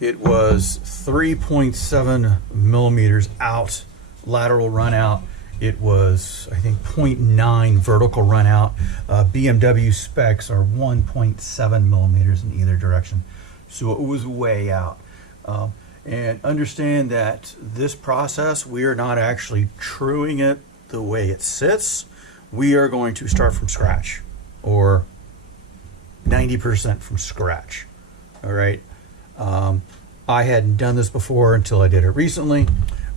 It was 3.7 millimeters out, lateral run out. It was, I think, 0.9 vertical run out. BMW specs are 1.7 millimeters in either direction. So it was way out. And understand that this process, we are not actually truing it the way it sits. We are going to start from scratch, or 90% from scratch. All right. I hadn't done this before until I did it recently.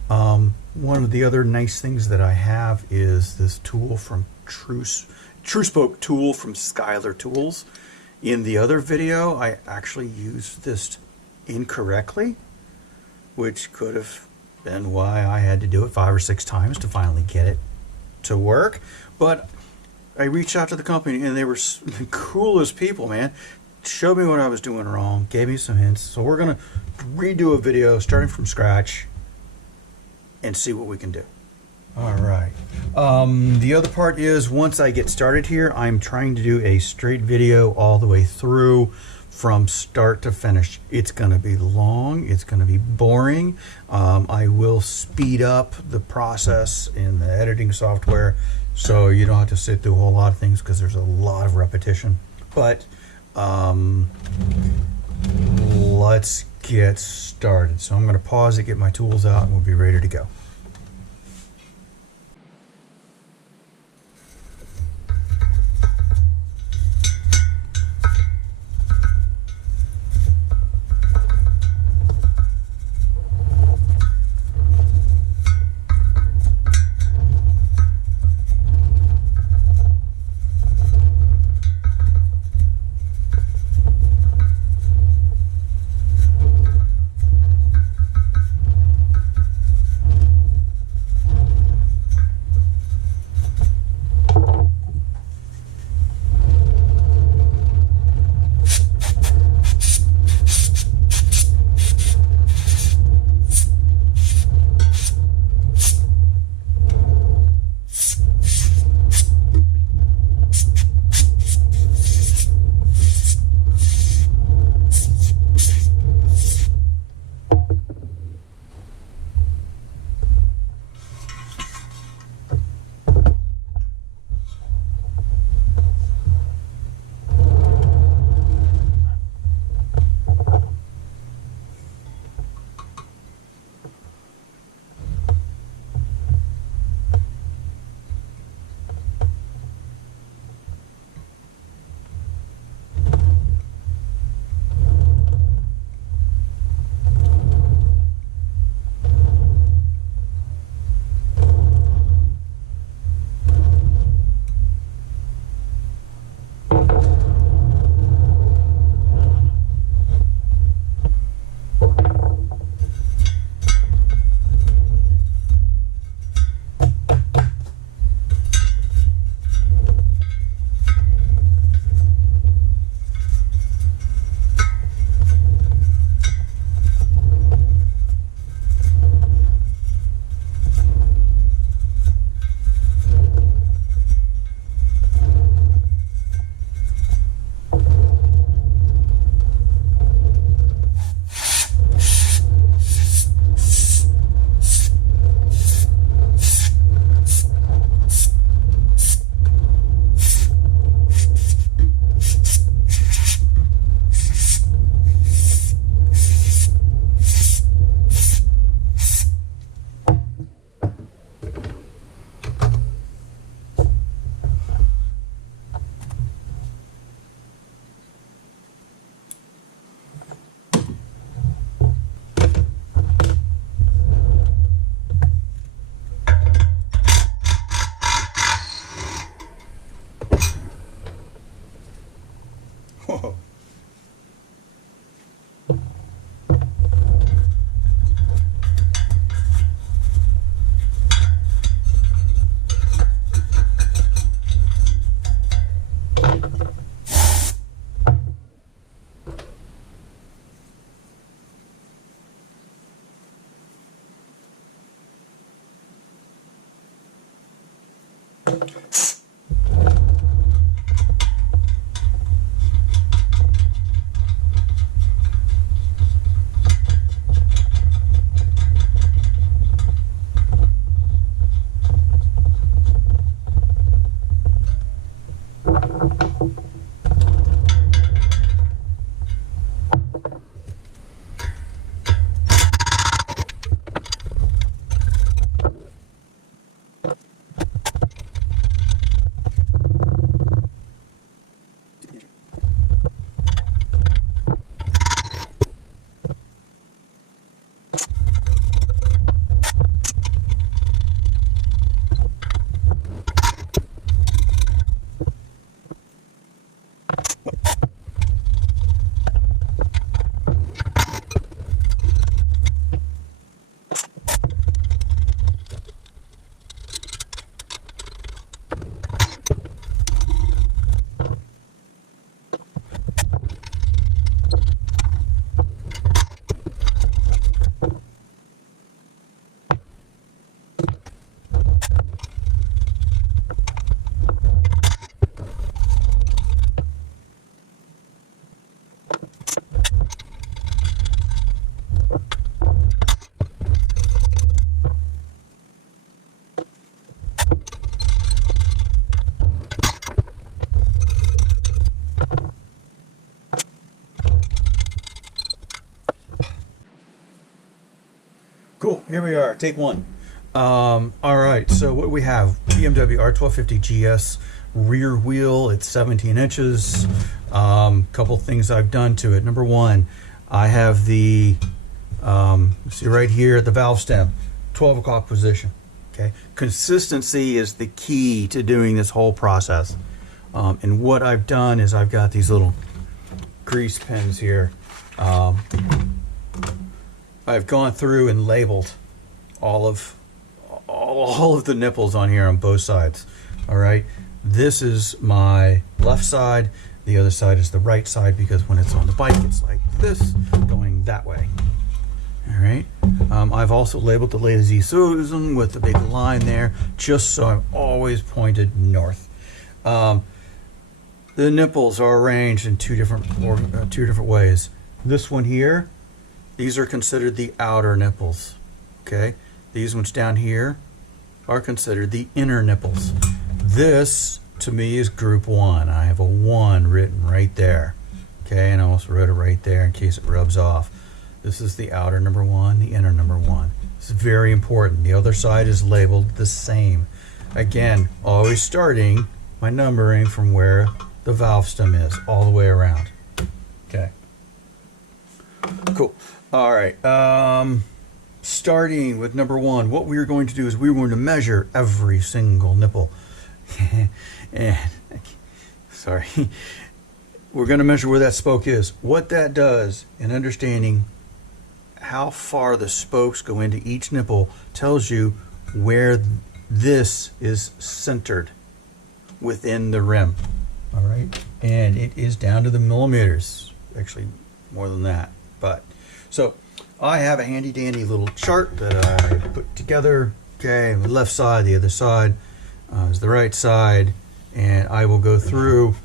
One of the other nice things that I have is this tool from TruSpoke tool from Skylar Tools. In the other video, I actually used this incorrectly, which could have been why I had to do it 5 or 6 times to finally get it to work. But I reached out to the company, and they were the coolest people, man. Showed me what I was doing wrong, gave me some hints. So we're gonna redo a video starting from scratch and see what we can do. All right. The other part is, once I get started here, I'm trying to do a straight video all the way through from start to finish. It's gonna be long, it's gonna be boring. I will speed up the process in the editing software so you don't have to sit through a whole lot of things, because there's a lot of repetition. But let's get started. So I'm going to pause it, get my tools out, and we'll be ready to go. Whoa. Cool. Here we are. Take one. All right. So what we have: BMW R1250GS rear wheel. It's 17 inches. Couple things I've done to it. Number one, I have the see right here at the valve stem, 12 o'clock position. Okay. Consistency is the key to doing this whole process. And what I've done is I've got these little grease pins here. I've gone through and labeled all of the nipples on here on both sides. All right, this is my left side. The other side is the right side, because when it's on the bike, it's like this, going that way. All right. I've also labeled the Lazy Susan with the big line there, just so I'm always pointed north. The nipples are arranged in two different ways. This one here, these are considered the outer nipples. Okay, these ones down here are considered the inner nipples. This to me is group 1. I have a 1 written right there. Okay, and I also wrote it right there in case it rubs off. This is the outer number 1, the inner number 1. It's very important. The other side is labeled the same. Again, always starting my numbering from where the valve stem is, all the way around. Okay. Cool. All right. Starting with number 1, what we are going to do is we're going to measure every single nipple. And sorry. We're going to measure where that spoke is. What that does in understanding how far the spokes go into each nipple tells you where this is centered within the rim. All right, and it is down to the millimeters, actually more than that. But so I have a handy dandy little chart that I put together. Okay, the left side, the other side is the right side, and I will go through.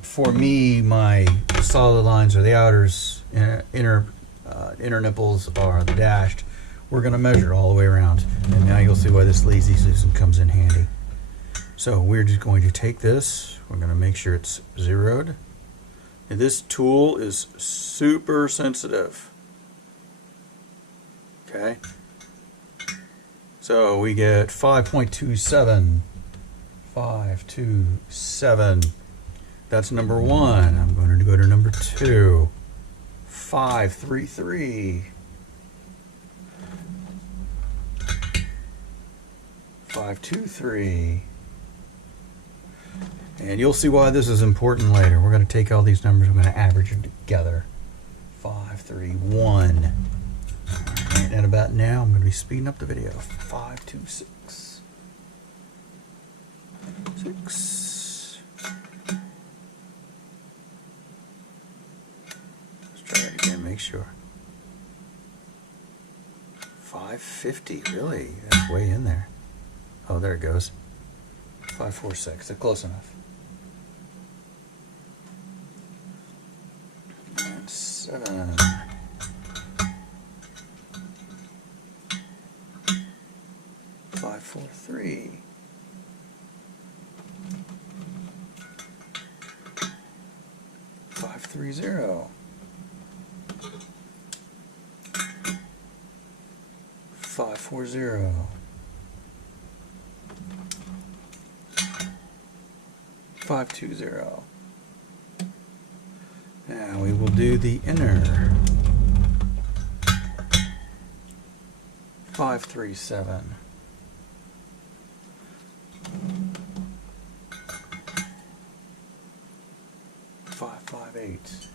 For me, my solid lines are the outers, inner nipples are the dashed. We're going to measure all the way around, and now you'll see why this Lazy Susan comes in handy. So we're just going to take this, we're going to make sure it's zeroed. And this tool is super sensitive. Okay. So we get 5.27. 527. That's number 1. I'm going to go to number 2. 533. 523. And you'll see why this is important later. We're going to take all these numbers, we're going to average them together. 531. All right, and about now, I'm going to be speeding up the video. 526. 6. Let's try that again, make sure. 550, really? That's way in there. Oh, there it goes. 546. They're close enough. 7. 543. 530. 540. 520. Now we will do the inner. 537. 558.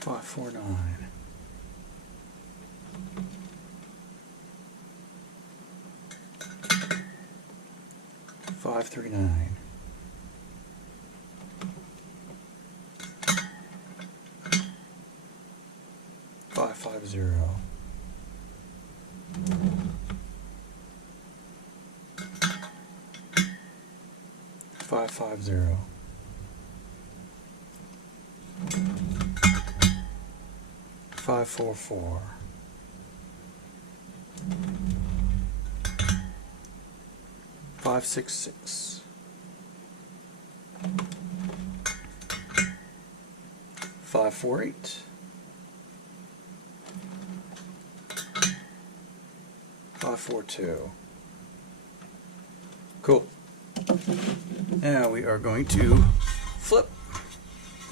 549. 539. 550. 550. 544. 566. 548. 542. Cool. Now we are going to flip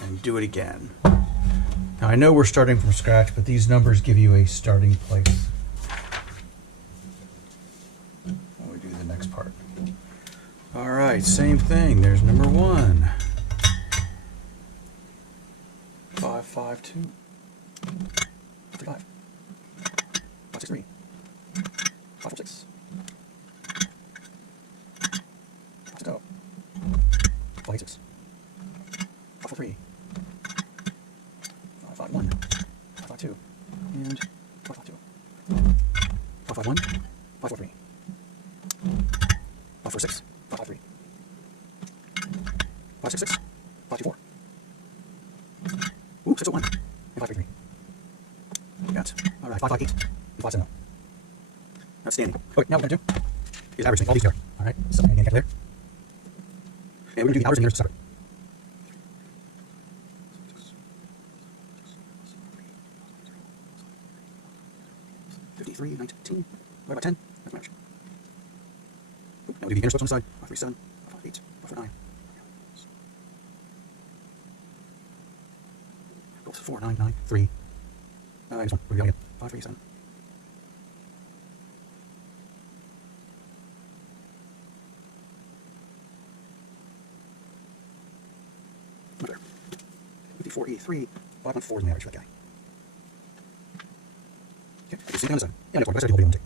and do it again. Now I know we're starting from scratch, but these numbers give you a starting place when we do the next part. All right, same thing. There's number 1. 552. 35. 563. 546. 560. 586. 543. 551. 552. And 552. 551. 543. 546. 553. 566. 524. Ooh, 601. And 533. Got. All right, 558 and 570. Outstanding. Okay, now what we're going to do is averaging all these together. All right, so I'm going to calculator. And we're going to do the hours and meters separate. 5319 divided by 10. That's my average. Now we'll do the inner slopes on the side. 537, 558, 549. 4993. I just want to again. 537. Much better. 5483. 514 is my average for that guy. Okay, I can see down the side. Yeah, next one. That's what people do.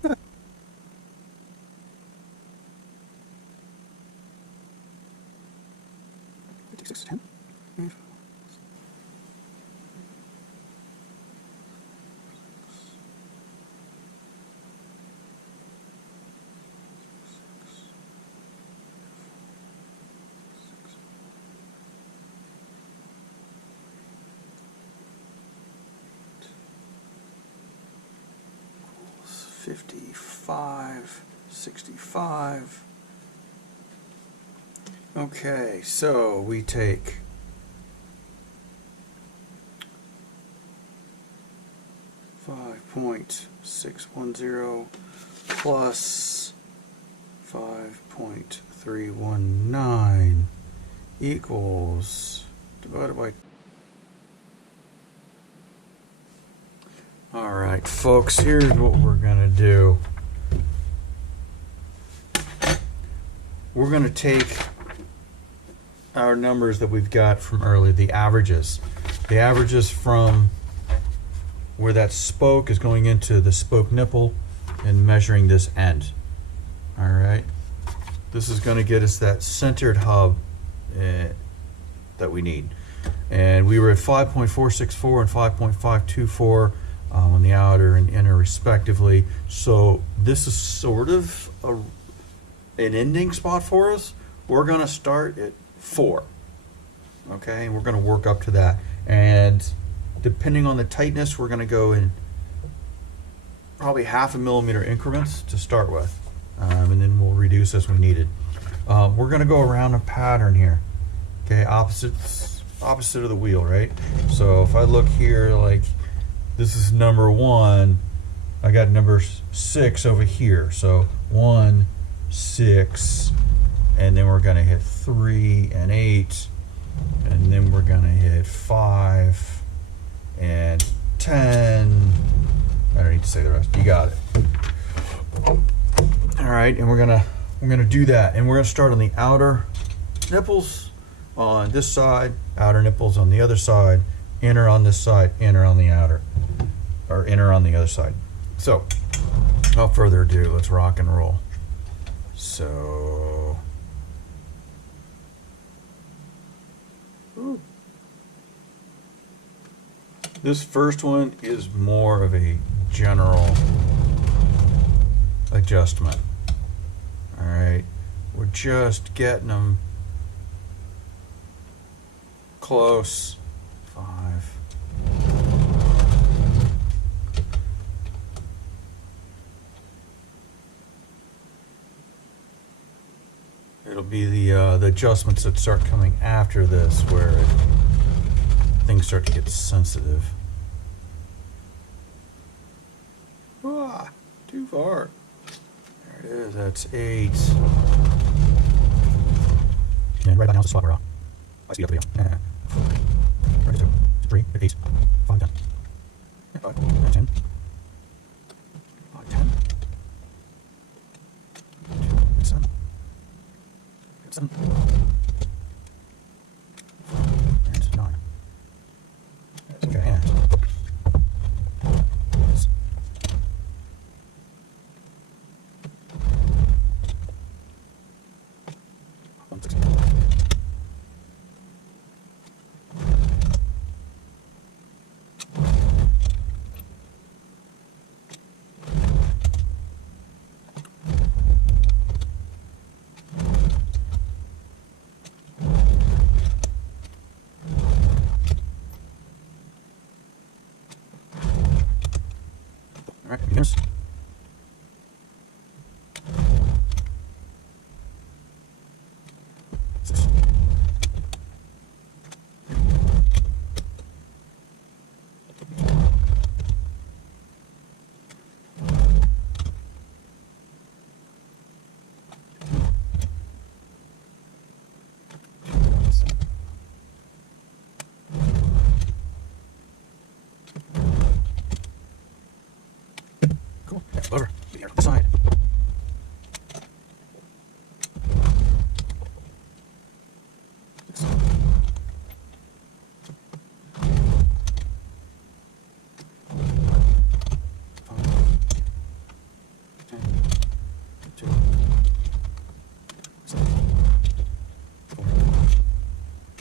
5610. Equals 55, 65. Okay, so we take 5.610 plus 5.319 equals divided by. All right, folks, here's what we're gonna do. We're gonna take our numbers that we've got from earlier, the averages from where that spoke is going into the spoke nipple and measuring this end. All right, this is going to get us that centered hub that we need. And we were at 5.464 and 5.524 on the outer and inner respectively. So this is sort of an ending spot for us. We're going to start at 4. Okay, and we're going to work up to that. And depending on the tightness, we're going to go in probably 0.5 millimeter increments to start with. And then we'll reduce as we need it. We're going to go around a pattern here. Okay, opposite of the wheel, right? So if I look here, like this is number 1, I got number 6 over here. So 1, 6, and then we're going to hit 3 and 8, and then we're going to hit 5 and 10. I don't need to say the rest. You got it. All right, and we're gonna do that, and we're gonna start on the outer nipples on this side, outer nipples on the other side, inner on this side, inner on the outer, or inner on the other side. So, without further ado, let's rock and roll. So, this first one is more of a general adjustment. All right, we're just getting them close. 5. It'll be the adjustments that start coming after this, where things start to get sensitive. Ah, too far. There it is. That's 8. And right about now is the spot where I speed up the video. 4, 2, 3, 8, 5, 10. 5, 10. 5, 10. 7. 7. And 9. Okay, and all right, beginners. Cool. Yeah, over. Here, this side.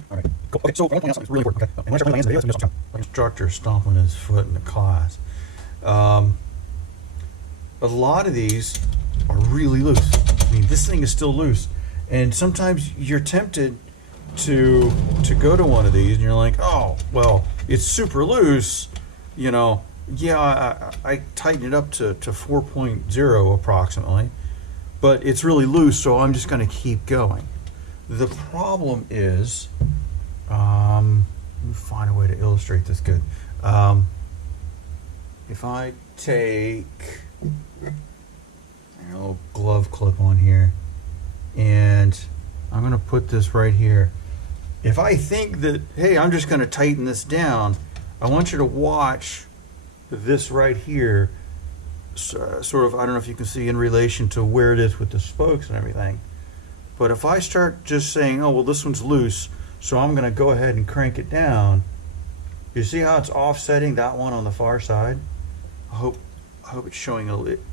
Alright, cool. Okay, so I want to point out something that's really important. Okay, and when I start playing the video, it's going to be something. Like instructor stomping his foot in the class. A lot of these are really loose. I mean, this thing is still loose, and sometimes you're tempted to go to one of these, and you're like, oh, well, it's super loose. You know, yeah, I tightened it up to 4.0 approximately, but it's really loose, so I'm just going to keep going. The problem is, let me find a way to illustrate this good. If I take a little glove clip on here, and I'm going to put this right here. If I think that, hey, I'm just going to tighten this down, I want you to watch this right here, sort of, I don't know if you can see in relation to where it is with the spokes and everything. But if I start just saying, oh, well, this one's loose, so I'm going to go ahead and crank it down, you see how it's offsetting that one on the far side? I hope it's showing a little.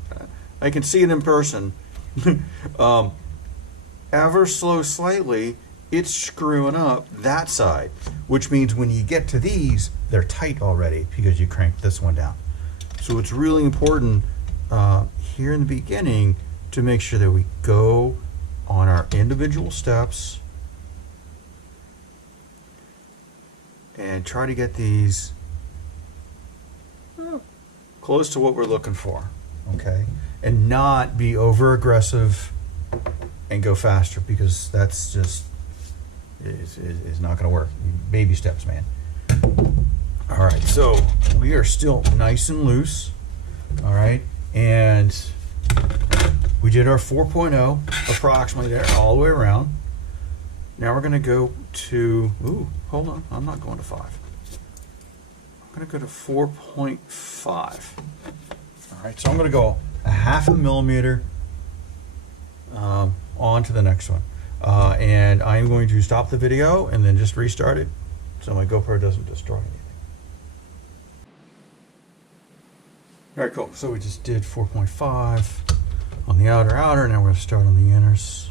I can see it in person. Ever so slightly, it's screwing up that side, which means when you get to these, they're tight already because you cranked this one down. So it's really important here in the beginning to make sure that we go on our individual steps and try to get these close to what we're looking for, okay? And not be over aggressive and go faster, because that's just is not going to work. Baby steps, man. All right, so we are still nice and loose. All right, and we did our 4.0 approximately there all the way around. Now we're going to go to, ooh, hold on, I'm not going to 5. I'm going to go to 4.5. All right, so I'm going to go a 0.5 millimeter on to the next one. And I'm going to stop the video and then just restart it so my GoPro doesn't destroy anything. All right, cool. So we just did 4.5 on the outer. Now we're going to start on the inners.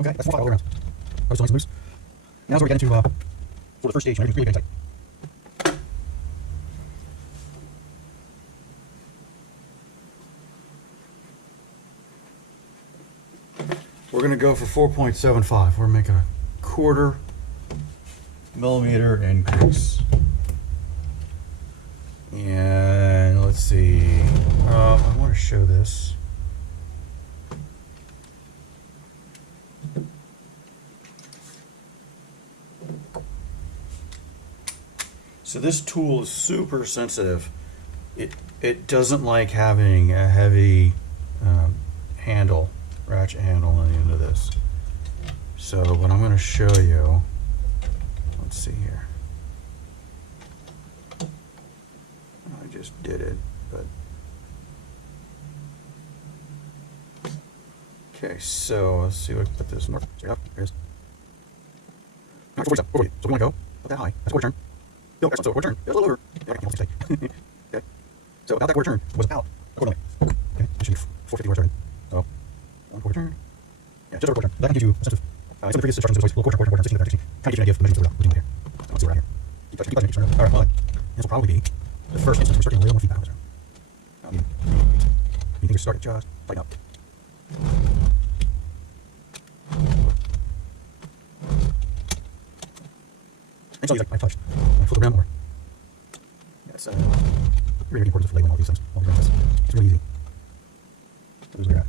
Okay, that's 4 5 all around. I was still nice and loose. Now we're getting into for the first stage, everything's really getting tight. We're going to go for 4.75. We're making a 1/4 millimeter increase. And let's see. I want to show this. So this tool is super sensitive. It doesn't like having a heavy handle, ratchet handle on the end of this. So what I'm going to show you, let's see here. I just did it, but okay. So let's see what put this north. Straight up. There it is. North 47. 40. So we want to go up that high. That's a quarter turn. No, excellent. So a quarter turn. That's a little over. Yeah, I can't hold it tight. Okay. So about that quarter turn was about a quarter millimeter. Okay. It should be 450 quarter turn. So 1/4 turn. Yeah, just over a quarter turn. That can give you a sense of. Some of the previous instructions was a little quarter turn, 16, 16. Kind of gives you an idea of the measurements we're here. Let's see what we're at here. Keep touching, keep touching. All right, well, this will probably be the first instance we're starting a little more feedback on this round. You think you're starting just tighten up. And so I touched. I flip around more. Yeah, it's really important for labeling all these things. All these things. It's really easy. So there's where you're at.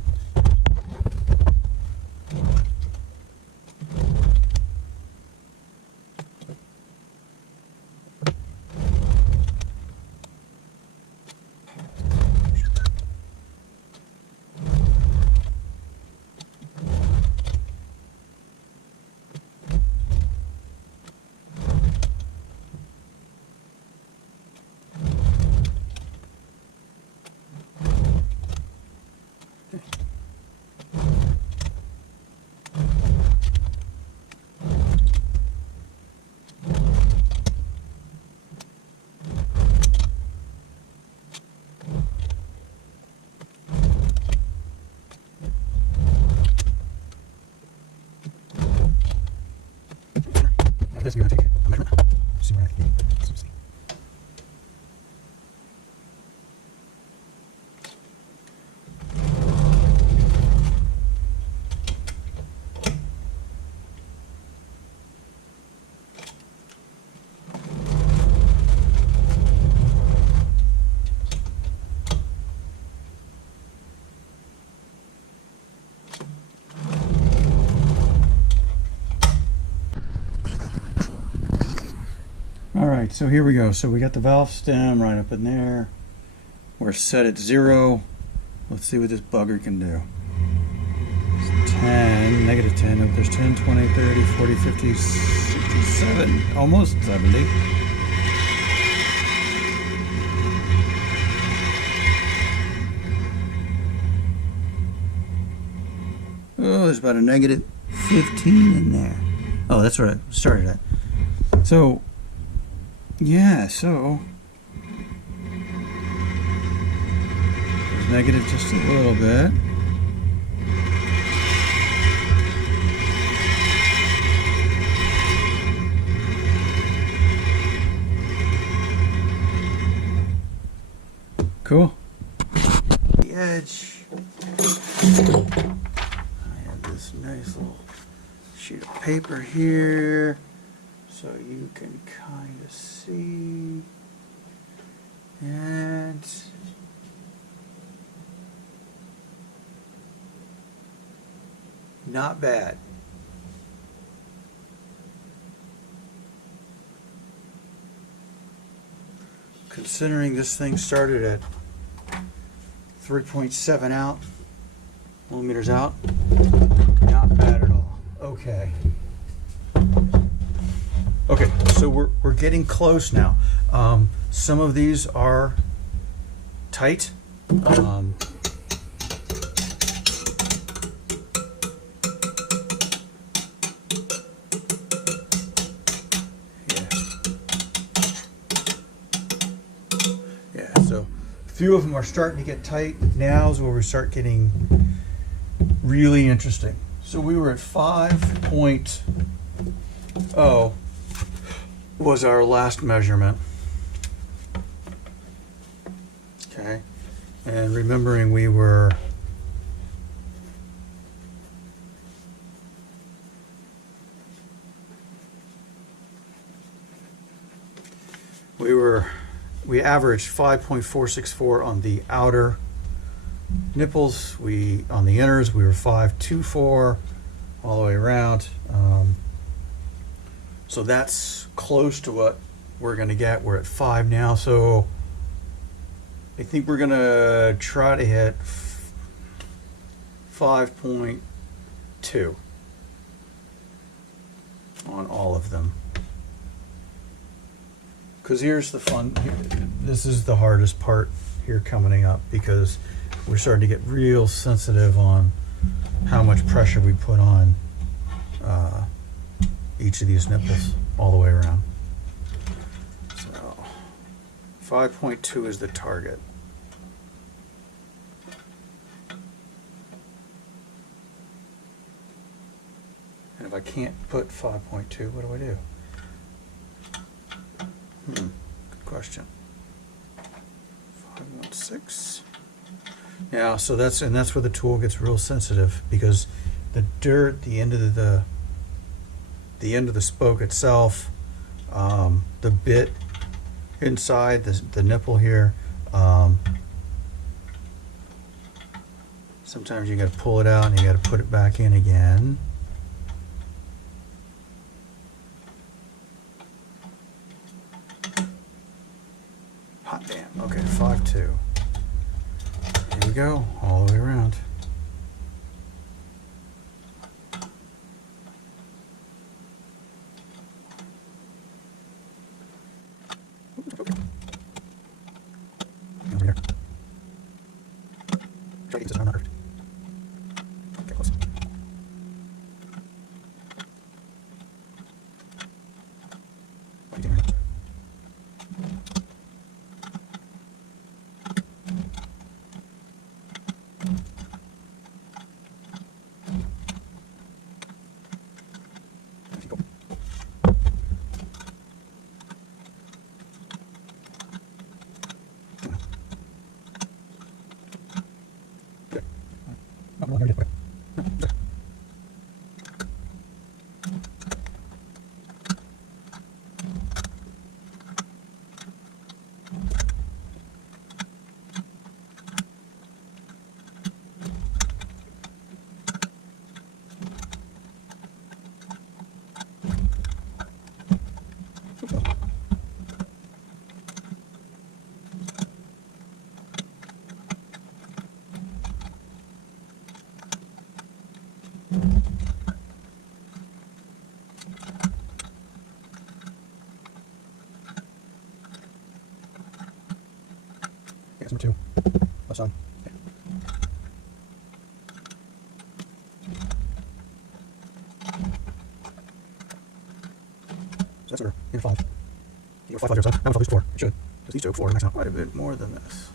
This is going to take a measurement. See where I can be. Let's see. Alright, so here we go. So we got the valve stem right up in there. We're set at 0. Let's see what this bugger can do. It's 10, negative 10. If there's 10, 20, 30, 40, 50, 67, almost 70. Oh, there's about a negative 15 in there. Oh, that's where I started at. So yeah, so there's negative just a little bit. Cool. The edge. I have this nice little sheet of paper here, so you can kind of see, and not bad. Considering this thing started at 3.7 out, millimeters out, not bad at all. Okay. Okay, so we're getting close now. Some of these are tight. Yeah. Yeah, so a few of them are starting to get tight. Now's where we start getting really interesting. So we were at 5.0 was our last measurement. Okay, and remembering we were we averaged 5.464 on the outer nipples. On the inners we were 5.24 all the way around. So that's close to what we're going to get. We're at 5 now, so I think we're going to try to hit 5.2 on all of them. Because here's the fun, this is the hardest part here coming up, because we're starting to get real sensitive on how much pressure we put on each of these nipples all the way around. So 5.2 is the target. And if I can't put 5.2, what do I do? Good question. 516. Yeah, so that's where the tool gets real sensitive, because the dirt, the end of the spoke itself, the bit inside the nipple here, sometimes you got to pull it out and you got to put it back in again. Hot damn. Okay, 5.2. Here we go, all the way around. Over here. Try to get this unearthed. Okay, close. That's number 2. Left side. Okay. So that's our in 5. You go 5, 5, 0, 7. That was at least 4. It should. Because these two 4 next time. Quite a bit more than this.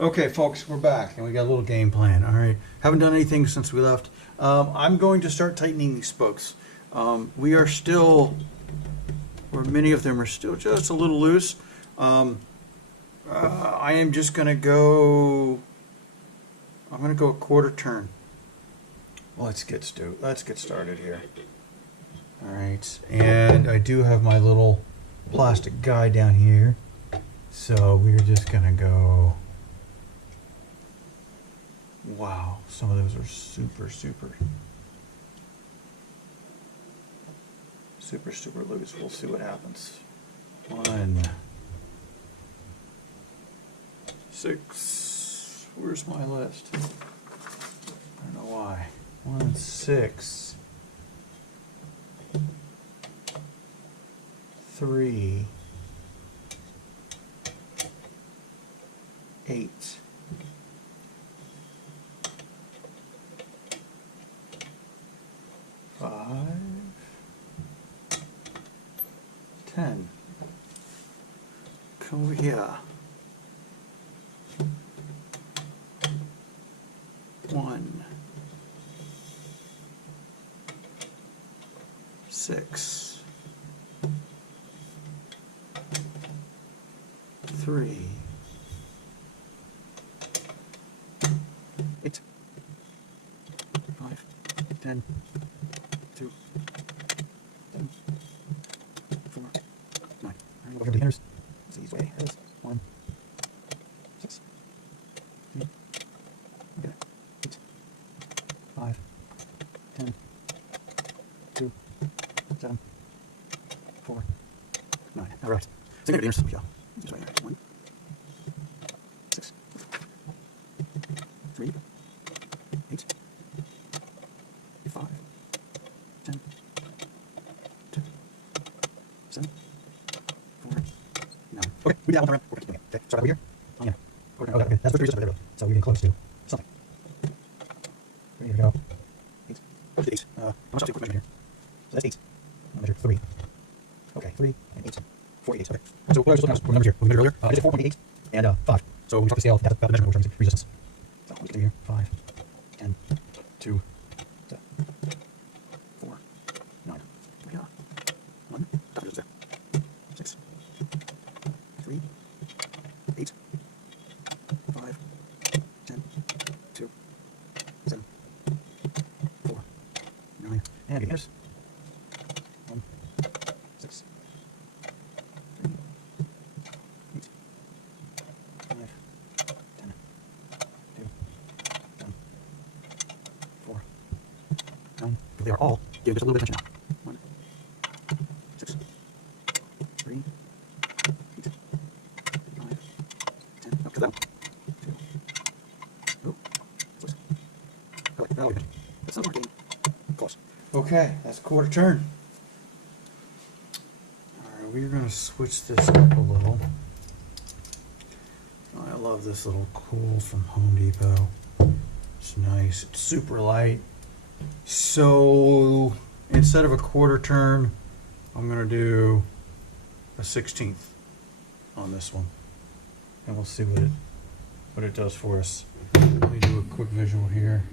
Okay, folks, we're back, and we got a little game plan. All right, haven't done anything since we left. I'm going to start tightening these spokes. We are still, or many of them are still just a little loose. I am just going to go. I'm going to go a quarter turn. Let's get started here. All right, and I do have my little plastic guide down here, so we're just going to go. Wow, some of those are super loose. We'll see what happens. 1, 6. Where's my list? I don't know why. 1, 6. 3. 8. 5. 10. Come over here. 1, 6, 3, 8, 5, 10, 2, 7, 4, 9. All right, we'll go over to the beginners. Let's see, way is 1, 6, 3, okay, 8, 5, 10, 2, 7, 4, 9. All right. So beginners. Here we go. Just right here. 1, 6, 3, 8, 5, 10, 2, 7, 4, 9. Okay, we did that one around. Okay, start over here. Oh, yeah. Okay, that's the 3 just over there. So we're getting close to something. Here we go. 8. Close to 8. How much else do we measure here? So that's 8. I'll measure 3. Okay, 3 and 8. 4.8. Okay. So what I was just looking at numbers here. We measured earlier. I did 4.88 and 5. So when we talk the scale, that's about the measurement of resistance. So let's do here. 5, 10, 2, 7, 4, 9. Here we are. 1. Stop it there. 6, 3, 8, 5, 10, 2, 7, 4, 9. And beginners. 1, 6, 3, 8, 5, 10, 2, 7, 4, 9. They are all giving just a little bit of attention now. 1, 6, 3, 8, 5, 10. Oh, cut that one. 2. Oh, close. Okay, that'll be good. That's not working. Close. Okay, that's a quarter turn. Alright, we're going to switch this up a little. I love this little cool from Home Depot. It's nice. It's super light. So instead of a quarter turn, I'm going to do a 16th on this one. And we'll see what it does for us. Let me do a quick visual here.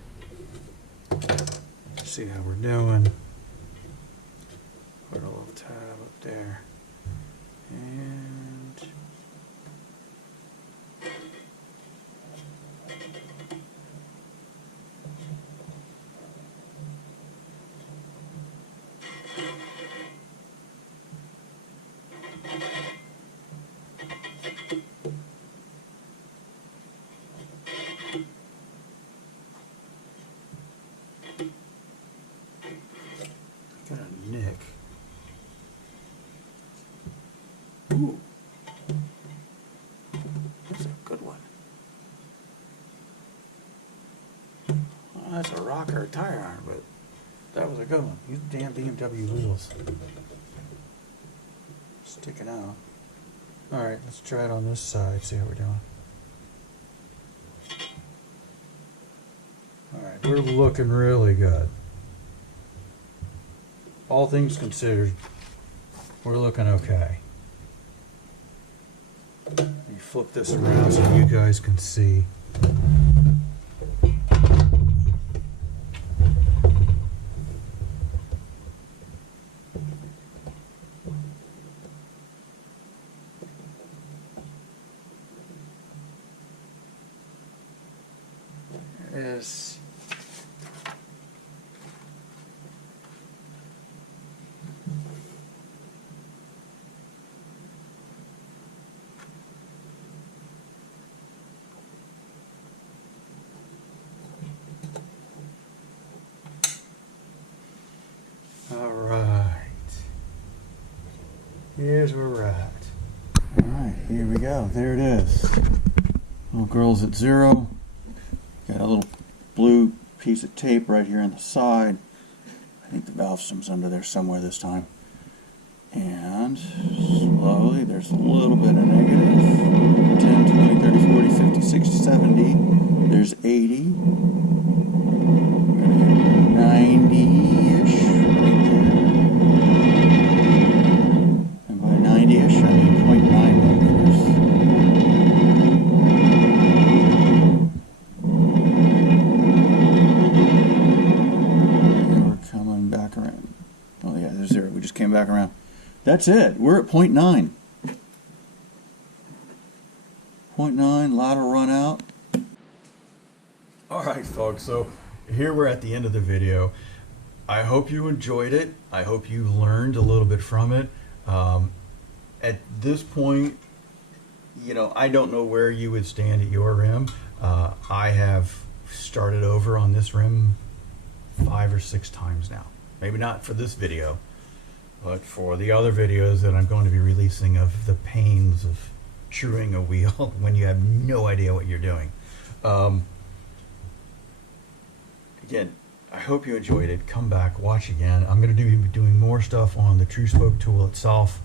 See how we're doing. Put a little tab up there. And got a nick. Ooh. That's a good one. Well, that's a rocker tire iron, but that was a good one. These damn BMW wheels. Sticking out. Alright, let's try it on this side, see how we're doing. Alright, we're looking really good. All things considered, we're looking okay. Let me flip this around so you guys can see. There it is. Here's where we're at. Alright, here we go. There it is. Little girl's at 0. Got a little blue piece of tape right here on the side. I think the valve stem's under there somewhere this time. And slowly, there's a little bit of negative. 10, 20, 30, 40, 50, 60, 70. There's 80. 90-ish. And by there's 0. We just came back around. That's it. We're at 0.9. 0.9 lateral run out. All right, folks. So here we're at the end of the video. I hope you enjoyed it. I hope you learned a little bit from it. At this point, you know, I don't know where you would stand at your rim. I have started over on this rim 5 or 6 times now. Maybe not for this video, but for the other videos that I'm going to be releasing of the pains of truing a wheel when you have no idea what you're doing. Again, I hope you enjoyed it. Come back, watch again. I'm going to be doing more stuff on the TruSpoke tool itself.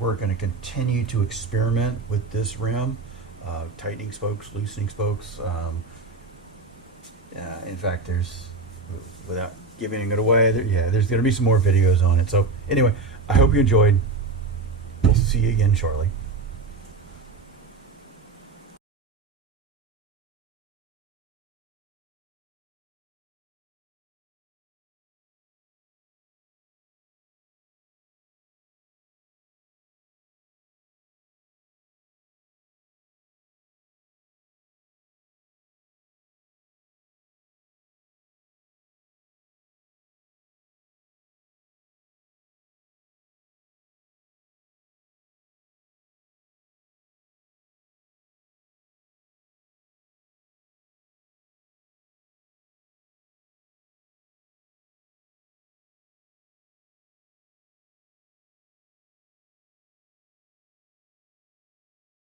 We're going to continue to experiment with this rim, tightening spokes, loosening spokes. In fact, without giving it away, there's going to be some more videos on it. So anyway, I hope you enjoyed. We'll see you again shortly.